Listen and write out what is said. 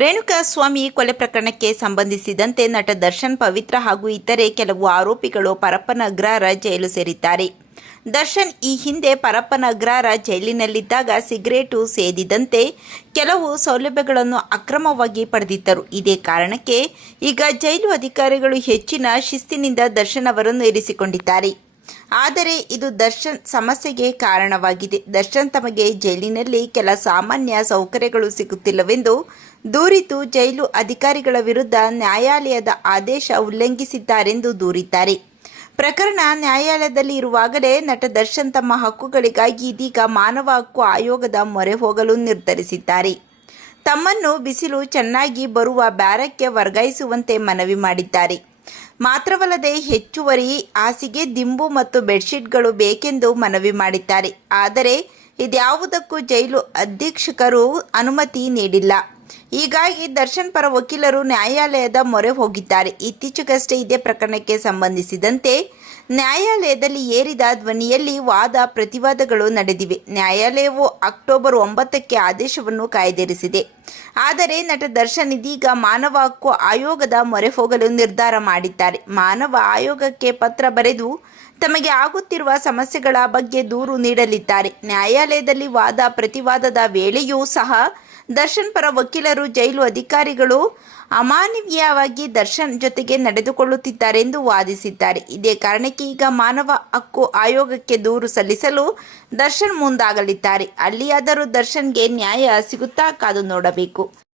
ರೇಣುಕಾಸ್ವಾಮಿ ಕೊಲೆ ಪ್ರಕರಣಕ್ಕೆ ಸಂಬಂಧಿಸಿದಂತೆ ನಟ ದರ್ಶನ್ ಪವಿತ್ರ ಹಾಗೂ ಇತರೆ ಕೆಲವು ಆರೋಪಿಗಳು ಪರಪ್ಪನಗ್ರಹಾರ ಜೈಲು ಸೇರಿದ್ದಾರೆ. ದರ್ಶನ್ ಈ ಹಿಂದೆ ಪರಪ್ಪನಗ್ರಹಾರ ಜೈಲಿನಲ್ಲಿದ್ದಾಗ ಸಿಗರೇಟು ಸೇದಿದಂತೆ ಕೆಲವು ಸೌಲಭ್ಯಗಳನ್ನು ಅಕ್ರಮವಾಗಿ ಪಡೆದಿದ್ದರು. ಇದೇ ಕಾರಣಕ್ಕೆ ಈಗ ಜೈಲು ಅಧಿಕಾರಿಗಳು ಹೆಚ್ಚಿನ ಶಿಸ್ತಿನಿಂದ ದರ್ಶನ್ ಅವರನ್ನು ಇರಿಸಿಕೊಂಡಿದ್ದಾರೆ. ಆದರೆ ಇದು ದರ್ಶನ್ ಸಮಸ್ಯೆಗೆ ಕಾರಣವಾಗಿದೆ. ದರ್ಶನ್ ತಮಗೆ ಜೈಲಿನಲ್ಲಿ ಕೆಲ ಸಾಮಾನ್ಯ ಸೌಕರ್ಯಗಳು ಸಿಗುತ್ತಿಲ್ಲವೆಂದು ದೂರಿತು, ಜೈಲು ಅಧಿಕಾರಿಗಳ ವಿರುದ್ಧ ನ್ಯಾಯಾಲಯದ ಆದೇಶ ಉಲ್ಲಂಘಿಸಿದ್ದಾರೆಂದು ದೂರಿದ್ದಾರೆ. ಪ್ರಕರಣ ನ್ಯಾಯಾಲಯದಲ್ಲಿ ಇರುವಾಗಲೇ ನಟ ದರ್ಶನ್ ತಮ್ಮ ಹಕ್ಕುಗಳಿಗಾಗಿ ಇದೀಗ ಮಾನವ ಹಕ್ಕು ಆಯೋಗದ ಮೊರೆ ಹೋಗಲು ನಿರ್ಧರಿಸಿದ್ದಾರೆ. ತಮ್ಮನ್ನು ಬಿಸಿಲು ಚೆನ್ನಾಗಿ ಬರುವ ಬ್ಯಾರಕ್ಕೆ ವರ್ಗಾಯಿಸುವಂತೆ ಮನವಿ ಮಾಡಿದ್ದಾರೆ. ಮಾತ್ರವಲ್ಲದೆ ಹೆಚ್ಚುವರಿ ಹಾಸಿಗೆ, ದಿಂಬು ಮತ್ತು ಬೆಡ್ಶೀಟ್ಗಳು ಬೇಕೆಂದು ಮನವಿ ಮಾಡಿದ್ದಾರೆ. ಆದರೆ ಇದ್ಯಾವುದಕ್ಕೂ ಜೈಲು ಅಧೀಕ್ಷಕರು ಅನುಮತಿ ನೀಡಿಲ್ಲ. ಹೀಗಾಗಿ ದರ್ಶನ್ ಪರ ವಕೀಲರು ನ್ಯಾಯಾಲಯದ ಮೊರೆ ಹೋಗಿದ್ದಾರೆ. ಇತ್ತೀಚೆಗಷ್ಟೇ ಇದೇ ಪ್ರಕರಣಕ್ಕೆ ಸಂಬಂಧಿಸಿದಂತೆ ನ್ಯಾಯಾಲಯದಲ್ಲಿ ಏರಿದ ಧ್ವನಿಯಲ್ಲಿ ವಾದ, ಪ್ರತಿವಾದಗಳು ನಡೆದಿವೆ. ನ್ಯಾಯಾಲಯವು ಅಕ್ಟೋಬರ್ ಒಂಬತ್ತಕ್ಕೆ ಆದೇಶವನ್ನು ಕಾಯ್ದಿರಿಸಿದೆ. ಆದರೆ ನಟ ದರ್ಶನ್ ಇದೀಗ ಮಾನವ ಹಕ್ಕು ಆಯೋಗದ ಮೊರೆ ಹೋಗಲು ನಿರ್ಧಾರ ಮಾಡಿದ್ದಾರೆ. ಮಾನವ ಆಯೋಗಕ್ಕೆ ಪತ್ರ ಬರೆದು ತಮಗೆ ಆಗುತ್ತಿರುವ ಸಮಸ್ಯೆಗಳ ಬಗ್ಗೆ ದೂರು ನೀಡಲಿದ್ದಾರೆ. ನ್ಯಾಯಾಲಯದಲ್ಲಿ ವಾದ, ಪ್ರತಿವಾದದ ವೇಳೆಯೂ ಸಹ ದರ್ಶನ್ ಪರ ವಕೀಲರು ಜೈಲು ಅಧಿಕಾರಿಗಳು ಅಮಾನವೀಯವಾಗಿ ದರ್ಶನ್ ಜೊತೆಗೆ ನಡೆದುಕೊಳ್ಳುತ್ತಿದ್ದಾರೆಂದು ವಾದಿಸಿದ್ದಾರೆ. ಇದೇ ಕಾರಣಕ್ಕೆ ಈಗ ಮಾನವ ಹಕ್ಕು ಆಯೋಗಕ್ಕೆ ದೂರು ಸಲ್ಲಿಸಲು ದರ್ಶನ್ ಮುಂದಾಗಲಿದ್ದಾರೆ. ಅಲ್ಲಿಯಾದರೂ ದರ್ಶನ್ಗೆ ನ್ಯಾಯ ಸಿಗುತ್ತಾ ಕಾದು ನೋಡಬೇಕು.